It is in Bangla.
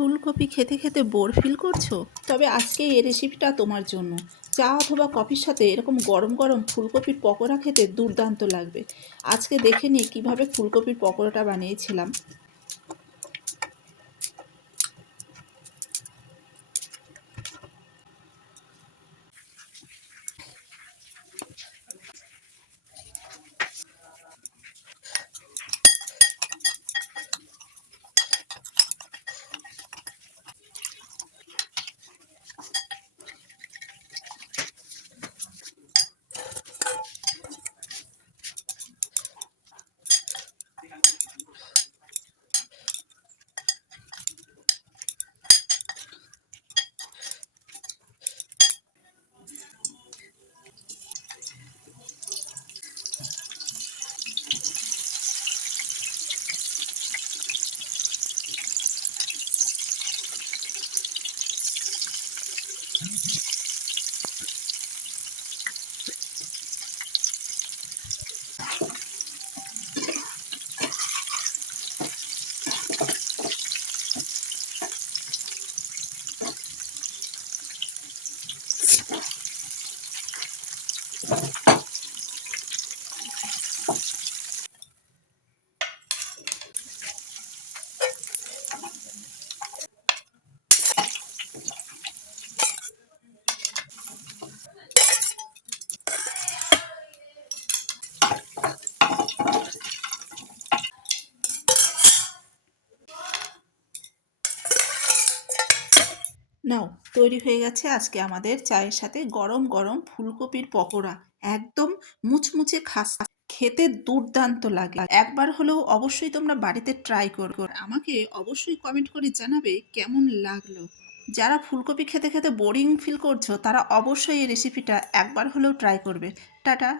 ফুলকপি খেতে খেতে বোর ফিল করছো? তবে আজকে এই রেসিপিটা তোমার জন্য। চা অথবা কফির সাথে এরকম গরম গরম ফুলকপির পকোড়া খেতে দুর্দান্ত লাগবে। আজকে দেখে নিই কীভাবে ফুলকপির পকোড়াটা বানিয়েছিলাম। নাও, তৈরি হয়ে গেছে আজকে আমাদের চায়ের সাথে গরম গরম ফুলকপির পকোড়া। একদম মুচমুচে খাস্তা, খেতে দুর্দান্ত লাগে। একবার হলেও অবশ্যই তোমরা বাড়িতে ট্রাই করো। আমাকে অবশ্যই কমেন্ট করে জানাবে কেমন লাগলো। যারা ফুলকপি খেতে খেতে বোরিং ফিল করছো তারা অবশ্যই এই রেসিপিটা একবার হলেও ট্রাই করবে। টাটা।